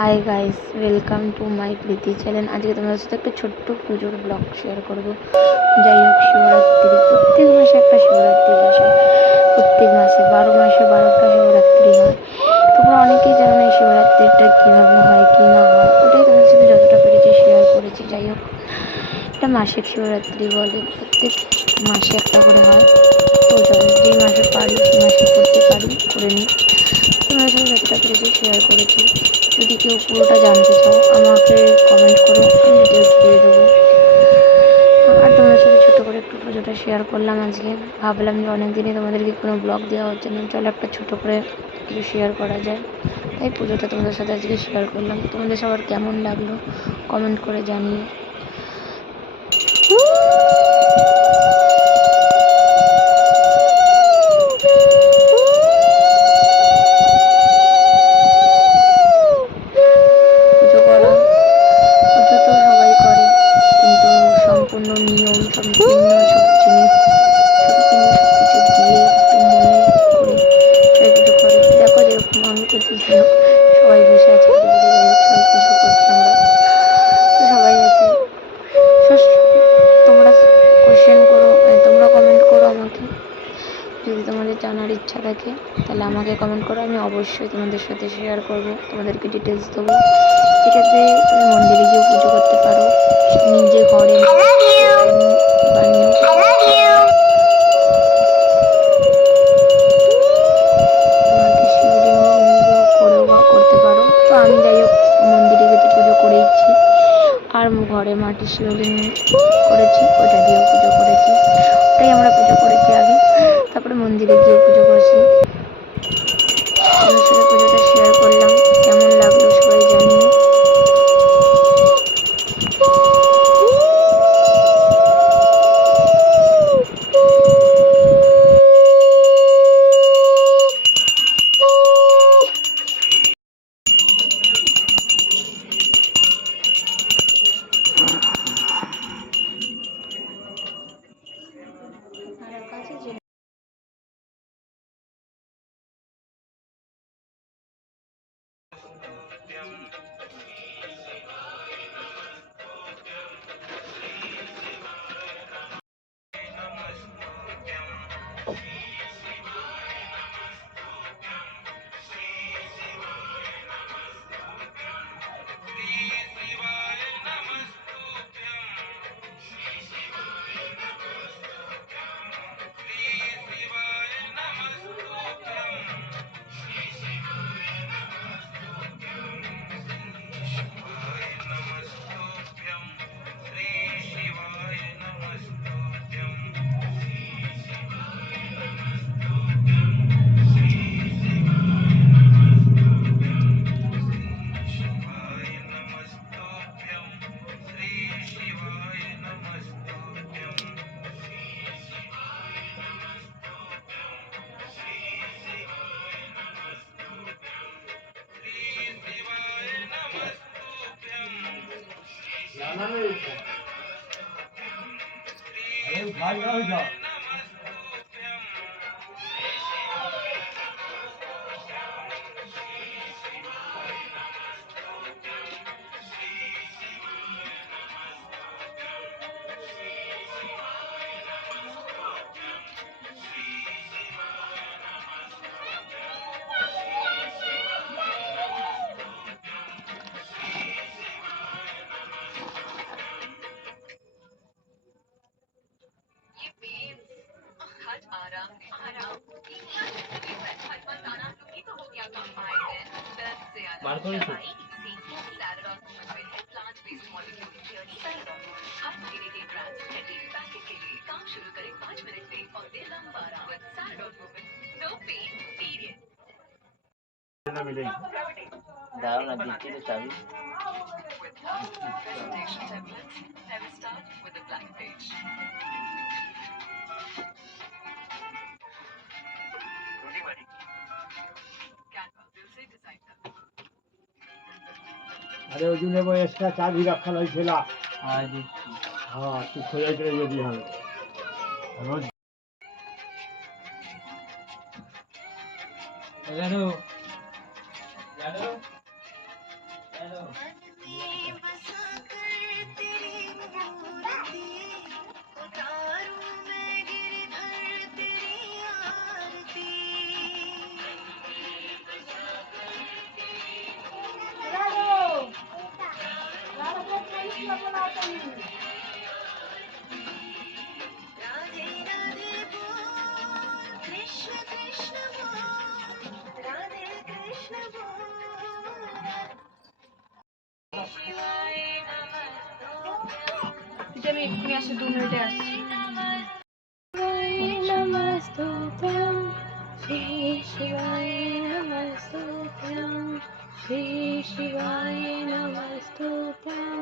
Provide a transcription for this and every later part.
High guys, welcome to my Priti channel. আজকে তোমাদের সাথে একটা ছোট্ট পুজোর ব্লগ শেয়ার করব। যাই হোক, শিবরাত্রি প্রত্যেক মাসে একটা শিবরাত্রি আসে। প্রত্যেক মাসে 12 মাসে 12টা শিবরাত্রি হয়। তোমরা অনেকেই জানো না এই শিবরাত্রিটা কীভাবে হয় কি না হয়, ওটাই তোমাদের সাথে যতটা পেরেছি শেয়ার করেছি। যাই হোক, এটা মাসিক শিবরাত্রি বলে, প্রত্যেক মাসে একটা করে হয়। তো যেই মাসে পারি সেই মাসে করতে পারি, করে নিই। তোমাদের সাথে যতটা পেরেছি শেয়ার করেছি। যদি কেউ পুরোটা জানতে চাও আমাকে কমেন্ট করো, আমি ডিটেলস দিয়ে দেবো। আর তোমাদের সাথে ছোটো করে একটু পুজোটা শেয়ার করলাম আজকে। ভাবলাম যে অনেক দিনই তোমাদেরকে কোনো ব্লগ দেওয়া হচ্ছে না, চলো একটা ছোটো করে কিছু শেয়ার করা যায়। তাই পুজোটা তোমাদের সাথে আজকে শেয়ার করলাম। তোমাদের সবার কেমন লাগলো কমেন্ট করে জানিও। পুজো করা, পুজো তো সবাই করে, কিন্তু সম্পূর্ণ নিয়ম সম্পূর্ণ সব জিনিস সব কিছু দিয়ে একটু মনে করে সবাই পুজো করে। দেখো যেরকম আমি করছি, যাই হোক সবাই বসে আছে, যাই হোক সবাই পুজো করছি আমরা, তো সবাই আছে। তোমরা কোশ্চেন করো, তোমরা কমেন্ট করো আমাকে। যদি তোমাদের জানার ইচ্ছা থাকে তাহলে আমাকে কমেন্ট করো, আমি অবশ্যই তোমাদের সাথে শেয়ার করব, তোমাদেরকে ডিটেলস দেবো। এটাতে তুমি মন্দিরে গিয়েও পুজো করতে পারো, নিজে ঘরে বানিয়েও তোমাকে শিবলিঙ্গ করেও করতে পারো। তো আমি যাই হোক মন্দিরে গিয়ে তো পুজো করেইছি, আর ঘরে মাটির শিবলিঙ্গ করেছি, ওইটা দিয়েও পুজো করেছি। ওটাই আমরা পুজো করেছি আগে, তারপরে মন্দিরে গিয়ে পুজো করেছি। তোমাদের সাথে পুজোটা শেয়ার করলাম, কেমন লাগলো সবাই জানিও। দাঁড়াও না, দিচ্ছি তো চাবি। अरे ओजूने वो एक्स्ट्रा चाबी रखल है छेला। हाँ दिচ্ছি। हाँ तू खोले के लिए दिहल रोज। জানো জানো আমি এক্ষুনি আসছি, 2 মিনিটে আসছি। নমস্তুভ্যং শ্রী শিবায় নমস্তুভ্যং শ্রী শিবায় নমস্তুভ্যং।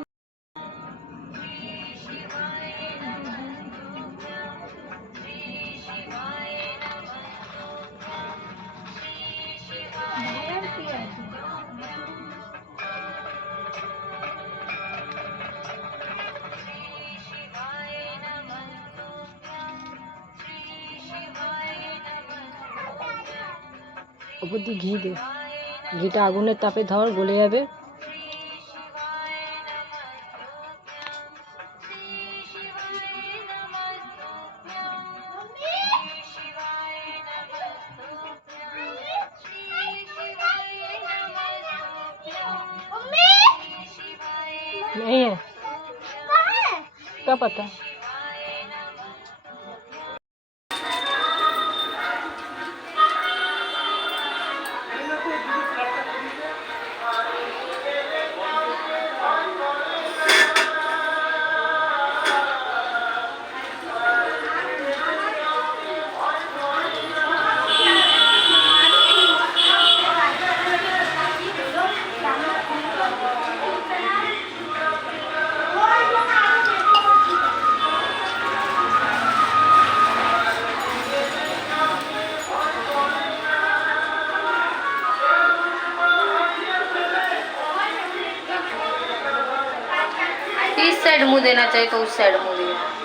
ওপর দিয়ে ঘি দে, ঘিটা আগুনের তাপে ধর, গলে যাবে। नहीं है, क्या पता। इस साइड मुंह देना चाहिए तो उस साइड मुंह दिया।